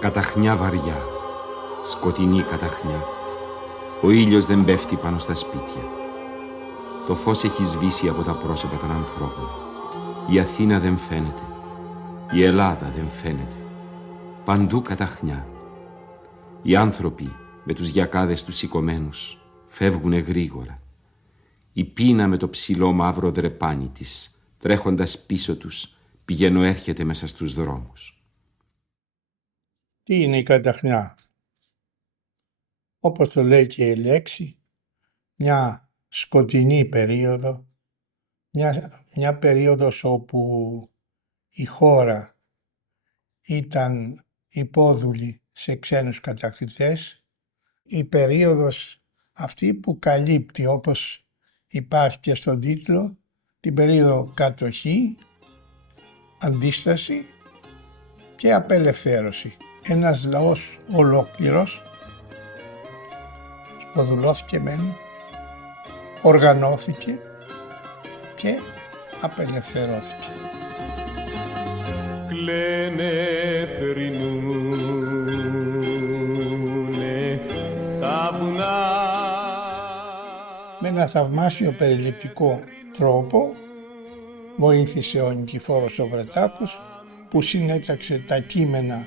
Καταχνιά βαριά, σκοτεινή καταχνιά. Ο ήλιος δεν πέφτει πάνω στα σπίτια. Το φως έχει σβήσει από τα πρόσωπα των ανθρώπων. Η Αθήνα δεν φαίνεται. Η Ελλάδα δεν φαίνεται. Παντού καταχνιά. Οι άνθρωποι με τους γιακάδες τους σηκωμένους φεύγουνε γρήγορα. Η πείνα με το ψηλό μαύρο δρεπάνι της, τρέχοντας πίσω τους, πηγαίνω έρχεται μέσα στους δρόμους. Τι είναι η καταχνιά? Όπως το λέει και η λέξη, μια σκοτεινή περίοδο, μια περίοδος όπου η χώρα ήταν υπόδουλη σε ξένους κατακτητές, η περίοδος αυτή που καλύπτει, όπως υπάρχει και στον τίτλο, την περίοδο κατοχή, αντίσταση και απελευθέρωση. Ένας λαός ολόκληρος υποδουλώθηκε μεν, οργανώθηκε και απελευθερώθηκε. Κλαίνε θρυνούνε τα βουνά. Με ένα θαυμάσιο περιληπτικό τρόπο βοήθησε ο Νικηφόρος ο Βρετάκος, που συνέταξε τα κείμενα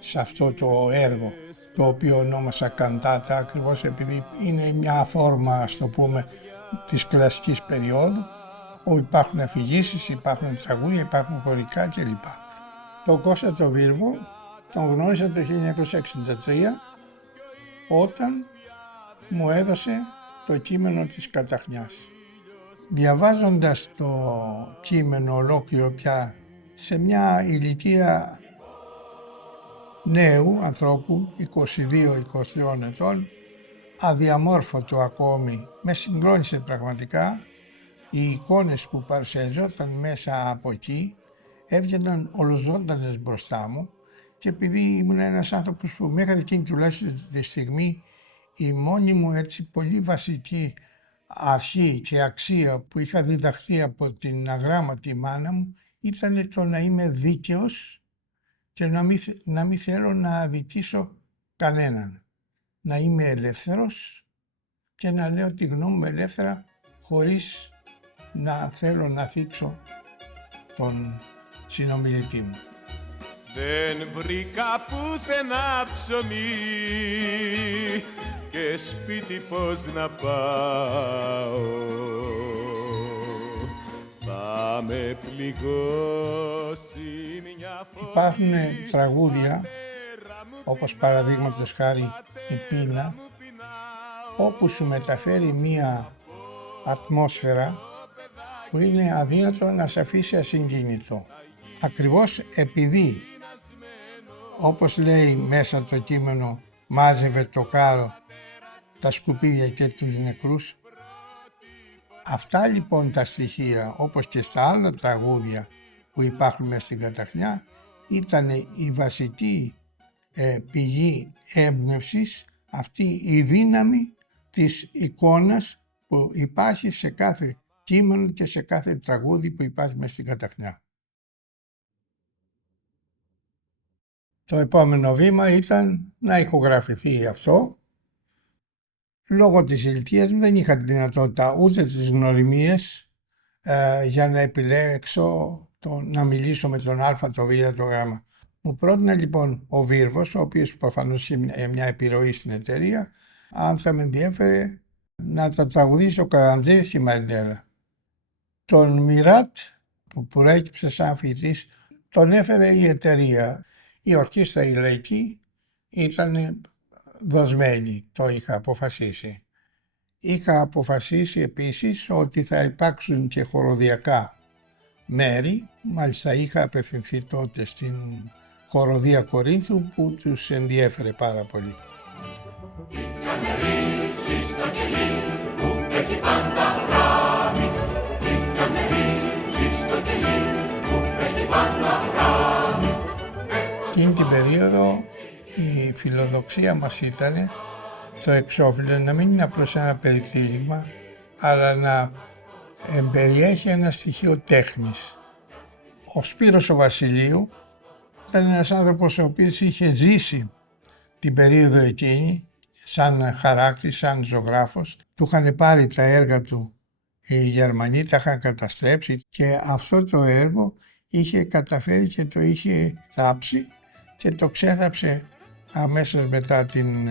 σε αυτό το έργο, το οποίο ονόμασα καντάτα, ακριβώς επειδή είναι μια φόρμα, ας το πούμε, της κλασικής περίοδου, όπου υπάρχουν αφηγήσεις, υπάρχουν τραγούδια, υπάρχουν χωρικά κλπ. Τον Κώστα τον Βίρβο τον γνώρισα το 1963, όταν μου έδωσε το κείμενο της καταχνιάς. Διαβάζοντας το κείμενο ολόκληρο πια σε μια ηλικία νέου ανθρώπου, 22-23 ετών, αδιαμόρφωτο ακόμη, με συγκλώνησε πραγματικά. Οι εικόνες που παρουσιαζόταν μέσα από εκεί έβγαιναν ολοζώντανες μπροστά μου, και επειδή ήμουν ένας άνθρωπος που μέχρι εκείνη τουλάχιστον τη στιγμή η μόνη μου έτσι πολύ βασική αρχή και αξία που είχα διδαχθεί από την αγράμματη μάνα μου ήταν το να είμαι δίκαιος και να μην θέλω να αδικήσω κανέναν. Να είμαι ελεύθερος και να λέω τη γνώμη μου ελεύθερα, χωρίς να θέλω να θίξω τον συνομιλητή μου. Δεν βρήκα πουθενά ψωμί και σπίτι πώς να πάω. Θα με πληγώσει μια φορά. Υπάρχουν τραγούδια, όπως παραδείγματος χάρη η Πείνα, όπου σου μεταφέρει μία ατμόσφαιρα που είναι αδύνατο να σε αφήσει ασυγκίνητο. Ακριβώς επειδή, όπως λέει μέσα το κείμενο, μάζευε το κάρο τα σκουπίδια και τους νεκρούς. Αυτά λοιπόν τα στοιχεία, όπως και στα άλλα τραγούδια που υπάρχουν μέσα στην καταχνιά, ήταν η βασική πηγή έμπνευσης, αυτή η δύναμη της εικόνας που υπάρχει σε κάθε κείμενο και σε κάθε τραγούδι που υπάρχει μέσα στην καταχνιά. Το επόμενο βήμα ήταν να ηχογραφηθεί αυτό. Λόγω της ηλικίας μου δεν είχα τη δυνατότητα ούτε τις γνωριμίες για να επιλέξω να μιλήσω με τον Α, το Β, το Γ. Μου πρότεινε λοιπόν ο Βίρβος, ο οποίος προφανώς είχε μια επιρροή στην εταιρεία, αν θα με ενδιέφερε να το τραγουδήσει ο Καραντζής και η Μαρινέλα. Τον Μιράτ, που προέκυψε σαν φοιτητής, τον έφερε η εταιρεία. Η ορκίστρα η λαϊκή ήταν δοσμένη, το είχα αποφασίσει. Είχα αποφασίσει επίσης ότι θα υπάρξουν και χοροδιακά μέρη, μάλιστα είχα απευθυνθεί τότε στην χοροδία Κορίνθου που τους ενδιέφερε πάρα πολύ. Εκείνη την περίοδο η φιλοδοξία μας ήταν το εξώφυλλο να μην είναι απλώς ένα περιτύλιγμα, αλλά να περιέχει ένα στοιχείο τέχνης. Ο Σπύρος ο Βασιλείου, Ήταν ένας άνθρωπος ο οποίος είχε ζήσει την περίοδο εκείνη σαν χαράκτης, σαν ζωγράφος. Του είχαν πάρει τα έργα του οι Γερμανοί, τα είχαν καταστρέψει και αυτό το έργο είχε καταφέρει και το είχε θάψει και το ξέθαψε αμέσως μετά την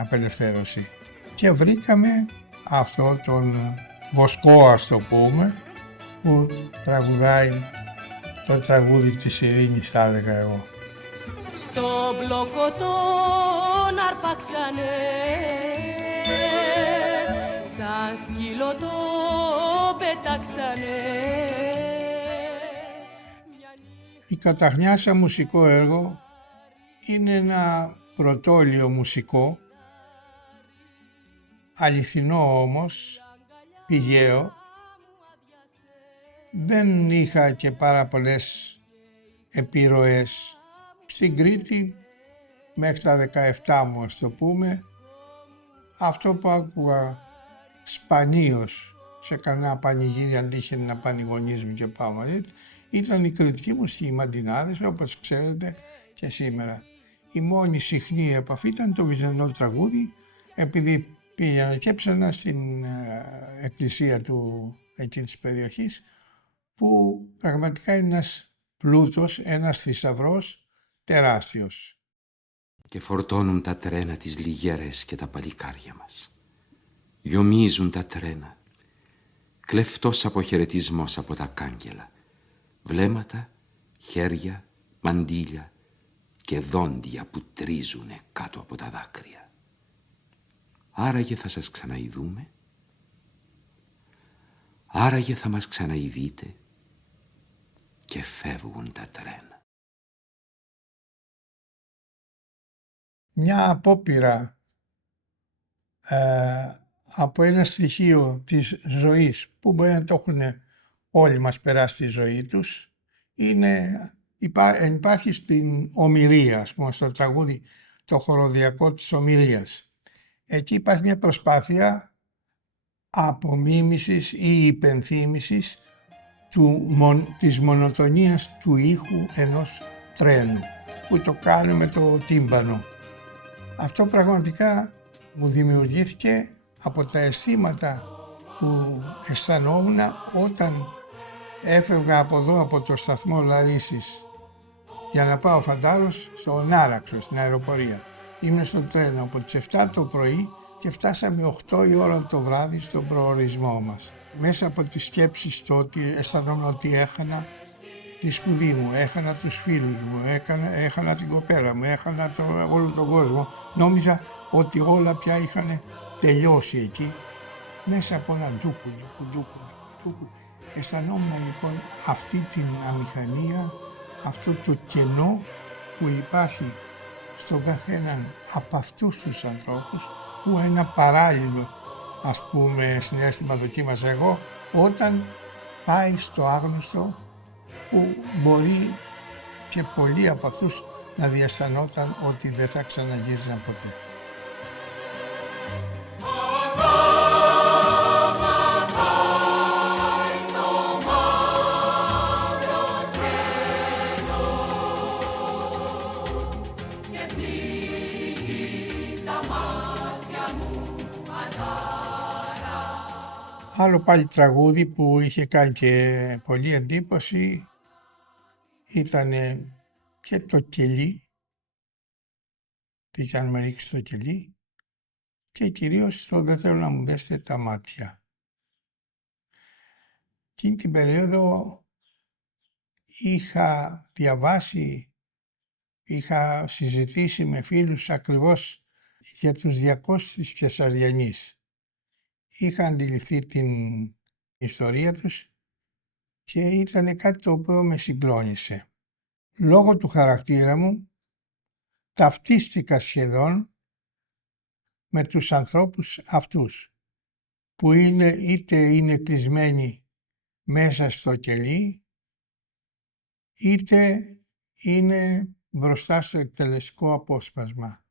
απελευθέρωση. Και βρήκαμε αυτό τον Βοσκό, ας το πούμε, που τραγουδάει το τραγούδι της ειρήνης, θα έλεγα εγώ. Στο μπλόκο τον αρπάξανε, σαν σκύλο το πετάξανε. Η Καταχνιά σαν μουσικό έργο είναι ένα πρωτόλιο μουσικό, αληθινό όμως, πηγαίο. Δεν είχα και πάρα πολλές επιρροές. Στην Κρήτη μέχρι τα 17 μου, ας το πούμε, αυτό που άκουγα σπανίως σε κανένα πανηγύρι, αν τύχαινε να πάνε οι γονείς μου και πάω μαζί, ήταν η κριτική μουσική, οι μαντινάδες, όπως ξέρετε και σήμερα. Η μόνη συχνή επαφή ήταν το βυζαντινό τραγούδι, επειδή πήγαινα και έψανα στην εκκλησία του εκεί της περιοχής, που πραγματικά είναι ένας πλούτος, ένας θησαυρός τεράστιος. Και φορτώνουν τα τρένα τις λιγέρες και τα παλικάρια μας. Γιομίζουν τα τρένα. Κλεφτός αποχαιρετισμός από τα κάγκελα. Βλέμματα, χέρια, μαντίλια και δόντια που τρίζουνε κάτω από τα δάκρυα. Άραγε θα σας ξαναειδούμε. Άραγε θα μας ξαναειδείτε. Και φεύγουν τα τρένα. Μια απόπειρα από ένα στοιχείο της ζωής που μπορεί να το έχουν όλοι μας περάσει στη ζωή τους, υπάρχει στην ομηρία, ας πούμε, στο τραγούδι το χοροδιακό της ομηρίας. Εκεί υπάρχει μια προσπάθεια απομίμησης ή υπενθύμησης της μονοτονίας του ήχου ενός τρένου, που το κάνουμε με το τύμπανο. Αυτό πραγματικά μου δημιουργήθηκε από τα αισθήματα που αισθανόμουν όταν έφευγα από εδώ, από το σταθμό Λαρίσης, για να πάω Φαντάρος στον Άραξο, στην αεροπορία. Ήμουν στο τρένο από τις 7 το πρωί και φτάσαμε 8 η ώρα το βράδυ στον προορισμό μας. Μέσα από τις σκέψεις τότε αισθανόμουν ότι έχανα τη σπουδή μου, έχανα τους φίλους μου, έχανα την κοπέλα μου, έχανα όλο τον κόσμο. Νόμιζα ότι όλα πια είχαν τελειώσει εκεί. Μέσα από ένα ντούκου. Αισθανόμουν λοιπόν αυτή την αμηχανία, αυτό το κενό που υπάρχει στον καθέναν από αυτούς τους ανθρώπους, που ένα παράλληλο, ας πούμε, συναίσθημα δοκίμασα εγώ, όταν πάει στο άγνωστο, που μπορεί και πολλοί από αυτούς να διαισθανόταν ότι δεν θα ξαναγύριζαν ποτέ. Άλλο πάλι τραγούδι που είχε κάνει και πολλή εντύπωση ήταν και το κελί, πήγαν με ρίξει το κελί, και κυρίως το «Δεν θέλω να μου δέσετε τα μάτια». Εκείνη την περίοδο είχα διαβάσει, είχα συζητήσει με φίλους ακριβώς για τους 200 της Κεσαριανής. Είχα αντιληφθεί την ιστορία τους και ήταν κάτι το οποίο με συγκλώνησε. Λόγω του χαρακτήρα μου ταυτίστηκα σχεδόν με τους ανθρώπους αυτούς, που είτε είναι κλεισμένοι μέσα στο κελί, είτε είναι μπροστά στο εκτελεστικό απόσπασμα.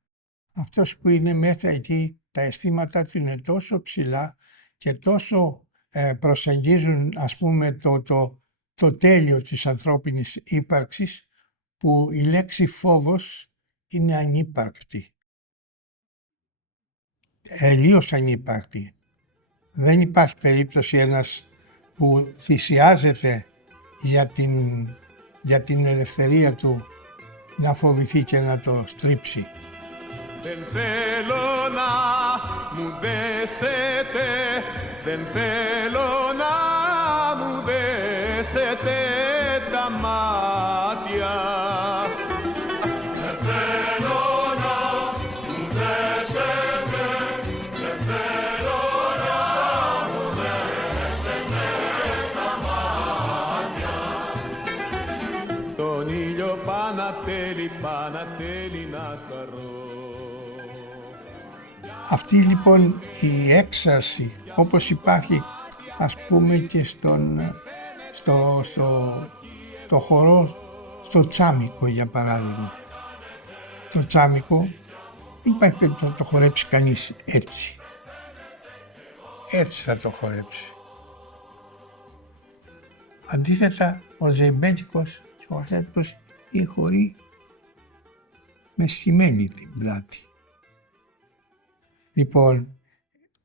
Αυτός που είναι μέσα εκεί, τα αισθήματά του είναι τόσο ψηλά και τόσο προσεγγίζουν, ας πούμε, το τέλειο της ανθρώπινης ύπαρξης, που η λέξη φόβος είναι ανύπαρκτη. Τελείως ανύπαρκτη. Δεν υπάρχει περίπτωση ένας που θυσιάζεται για την ελευθερία του να φοβηθεί και να το στρίψει. Δεν θέλω να μου δέσετε, δεν θέλω να μου δέσετε τα μάτια. Δεν θέλω να μου δέσετε, δεν θέλω να μου δέσετε τα μάτια. Τον ήλιο πανατέλει να χαρώ. Αυτή λοιπόν η έξαρση, όπως υπάρχει ας πούμε και στο χορό, στο τσάμικο για παράδειγμα. Το τσάμικο υπάρχει περίπτωση να το χορέψει κανείς έτσι. Έτσι θα το χορέψει. Αντίθετα ο ζεϊμπέτικος και ο ασέπτος χωρεί με σχημένη την πλάτη. Λοιπόν,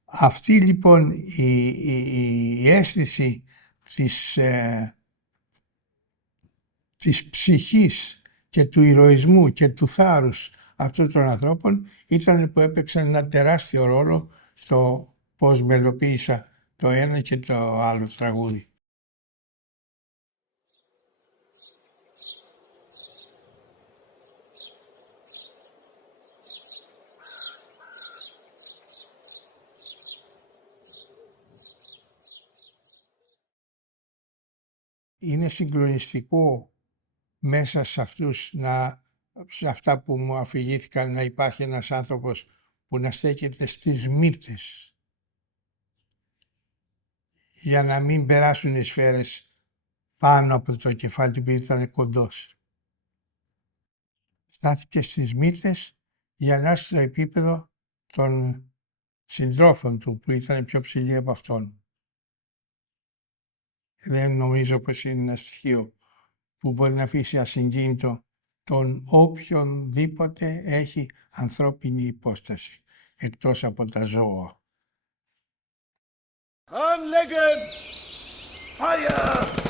αυτή λοιπόν η αίσθηση της ψυχής και του ηρωισμού και του θάρρους αυτών των ανθρώπων ήταν που έπαιξαν ένα τεράστιο ρόλο στο πώς μελοποίησα το ένα και το άλλο τραγούδι. Είναι συγκλονιστικό μέσα σε αυτά που μου αφηγήθηκαν να υπάρχει ένας άνθρωπος που να στέκεται στις μύτες για να μην περάσουν οι σφαίρες πάνω από το κεφάλι του επειδή ήταν κοντός. Στάθηκε στις μύτες για να έρθει στο επίπεδο των συντρόφων του που ήταν πιο ψηλοί από αυτόν. Δεν νομίζω πως είναι ένα στοιχείο που μπορεί να αφήσει ασυγκίνητο τον οποιονδήποτε έχει ανθρώπινη υπόσταση, εκτός από τα ζώα. Anlegen! Feuer!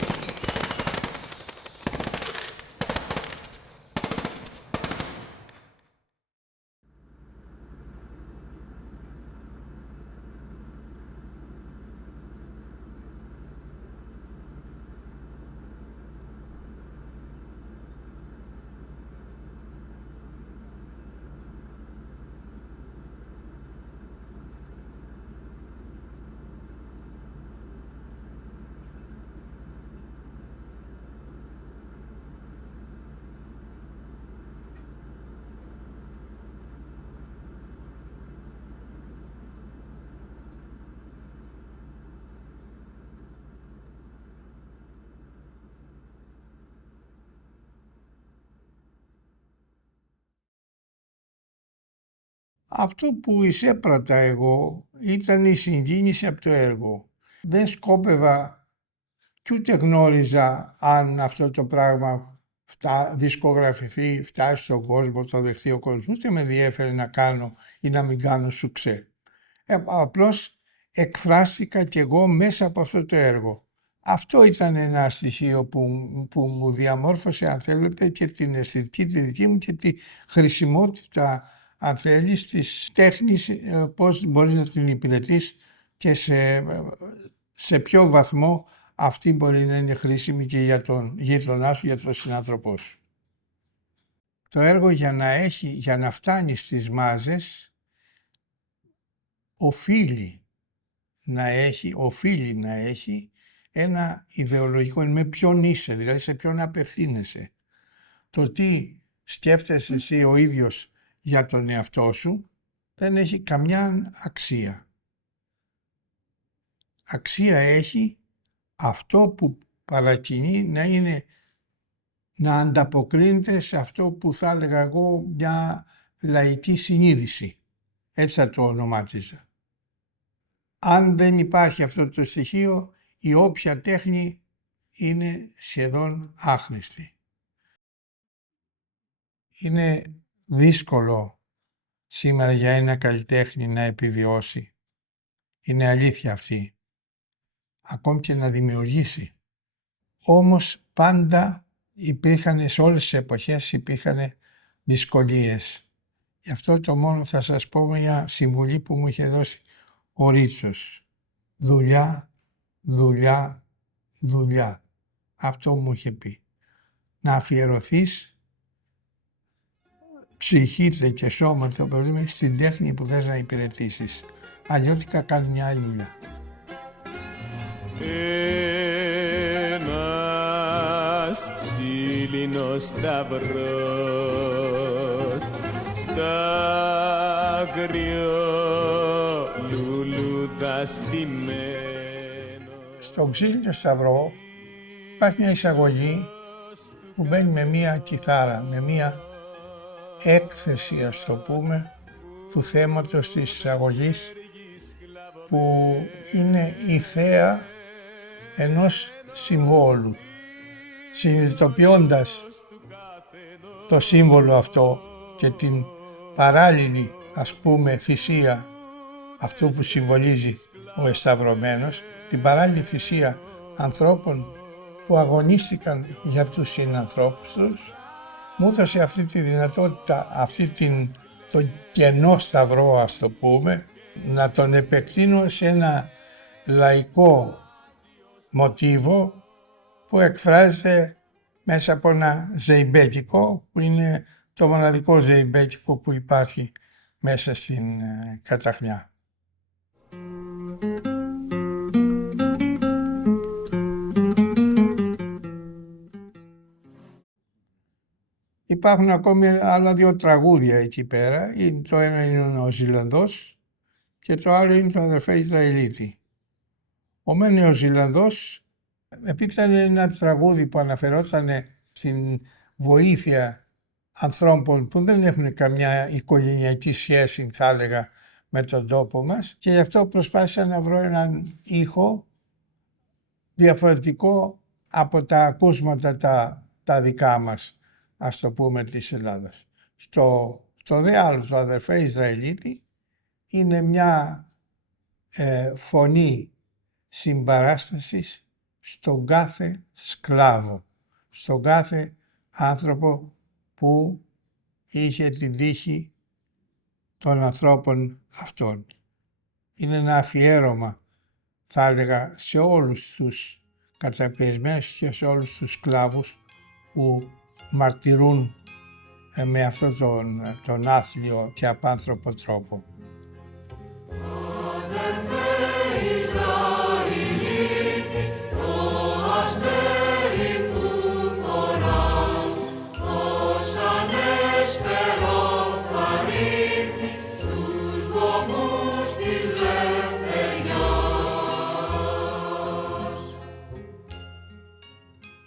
Αυτό που εισέπρατα εγώ ήταν η συγκίνηση από το έργο. Δεν σκόπευα και ούτε γνώριζα αν αυτό το πράγμα δισκογραφηθεί, φτάσει στον κόσμο, το δεχτεί ο κόσμος. Ούτε με ενδιέφερε να κάνω ή να μην κάνω σουξέ. Απλώς εκφράστηκα κι εγώ μέσα από αυτό το έργο. Αυτό ήταν ένα στοιχείο που μου διαμόρφωσε, αν θέλετε, και την αισθητική τη δική μου και τη χρησιμότητα, αν θέλεις, της τέχνης, πώς μπορείς να την υπηρετείς και σε ποιο βαθμό αυτή μπορεί να είναι χρήσιμη και για τον γείτονά σου, για τον συνάνθρωπό σου. Το έργο για να φτάνει στις μάζες οφείλει να έχει ένα ιδεολογικό, με ποιον είσαι, δηλαδή σε ποιον απευθύνεσαι. Το τι σκέφτεσαι εσύ ο ίδιος για τον εαυτό σου δεν έχει καμιά αξία. Αξία έχει αυτό που παρακινεί να ανταποκρίνεται σε αυτό που θα έλεγα εγώ μια λαϊκή συνείδηση. Έτσι θα το ονομάτιζα. Αν δεν υπάρχει αυτό το στοιχείο, η όποια τέχνη είναι σχεδόν άχρηστη. Είναι δύσκολο σήμερα για ένα καλλιτέχνη να επιβιώσει. Είναι αλήθεια αυτή. Ακόμη και να δημιουργήσει. Όμως πάντα υπήρχαν, σε όλες τις εποχές υπήρχαν δυσκολίες. Γι' αυτό το μόνο θα σας πω μια συμβουλή που μου είχε δώσει ο Ρίτσος. Δουλειά, δουλειά, δουλειά. Αυτό μου είχε πει. Να αφιερωθείς ψυχή και σώμα το πρόβλημα στην τέχνη που θες να υπηρετήσεις. Αλλιώτικα κάνει μια άλλη δουλειά. Ένας ξύλινος σταυρός στα αγριό λουλούδα στημένο. Στο ξύλινο σταυρό υπάρχει μια εισαγωγή που μπαίνει με μια κιθάρα, με μια έκθεση, ας το πούμε, του θέματος της εισαγωγής, που είναι η θέα ενός συμβόλου. Συνειδητοποιώντας το σύμβολο αυτό και την παράλληλη, ας πούμε, θυσία αυτού που συμβολίζει ο εσταυρωμένος, την παράλληλη θυσία ανθρώπων που αγωνίστηκαν για τους συνανθρώπους τους, μου έδωσε αυτή τη δυνατότητα, το κενό σταυρό, ας το πούμε, να τον επεκτείνω σε ένα λαϊκό μοτίβο που εκφράζεται μέσα από ένα ζεϊμπέκικο, που είναι το μοναδικό ζεϊμπέκικο που υπάρχει μέσα στην Καταχνιά. Υπάρχουν ακόμη άλλα δύο τραγούδια εκεί πέρα. Το ένα είναι ο Ζηλανδός και το άλλο είναι το Αδερφέ Ισραηλίτη. Ο Νεοζηλανδός, επειδή ήταν ένα τραγούδι που αναφερόταν στην βοήθεια ανθρώπων που δεν έχουν καμιά οικογενειακή σχέση, θα έλεγα, με τον τόπο μας, και γι' αυτό προσπάθησα να βρω έναν ήχο διαφορετικό από τα ακούσματα τα δικά μας, ας το πούμε, της Ελλάδας. Στο δε άλλο, το Αδερφέ Ισραηλίτη, είναι μια φωνή συμπαράστασης στον κάθε σκλάβο, στον κάθε άνθρωπο που είχε την τύχη των ανθρώπων αυτών. Είναι ένα αφιέρωμα, θα έλεγα, σε όλους τους καταπιεσμένους και σε όλους τους σκλάβους που μαρτυρούν με αυτόν τον άθλιο και απάνθρωπο τρόπο.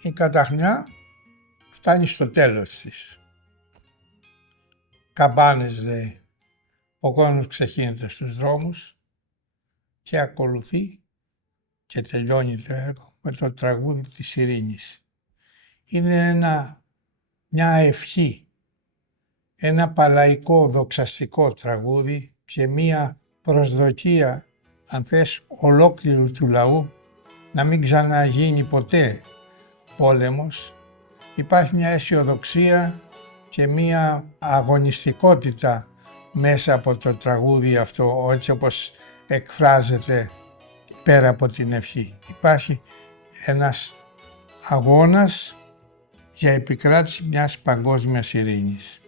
Η Καταχνιά φτάνει στο τέλος της. Καμπάνες, λέει. Ο κόσμος ξεχύνεται στους δρόμους και ακολουθεί και τελειώνει το έργο με το τραγούδι της ειρήνης. Είναι μια ευχή, ένα παλαϊκό δοξαστικό τραγούδι και μια προσδοκία, αν θες, ολόκληρου του λαού να μην ξαναγίνει ποτέ πόλεμος. Υπάρχει μια αισιοδοξία και μια αγωνιστικότητα μέσα από το τραγούδι αυτό, έτσι όπως εκφράζεται πέρα από την ευχή. Υπάρχει ένας αγώνας για επικράτηση μιας παγκόσμιας ειρήνης.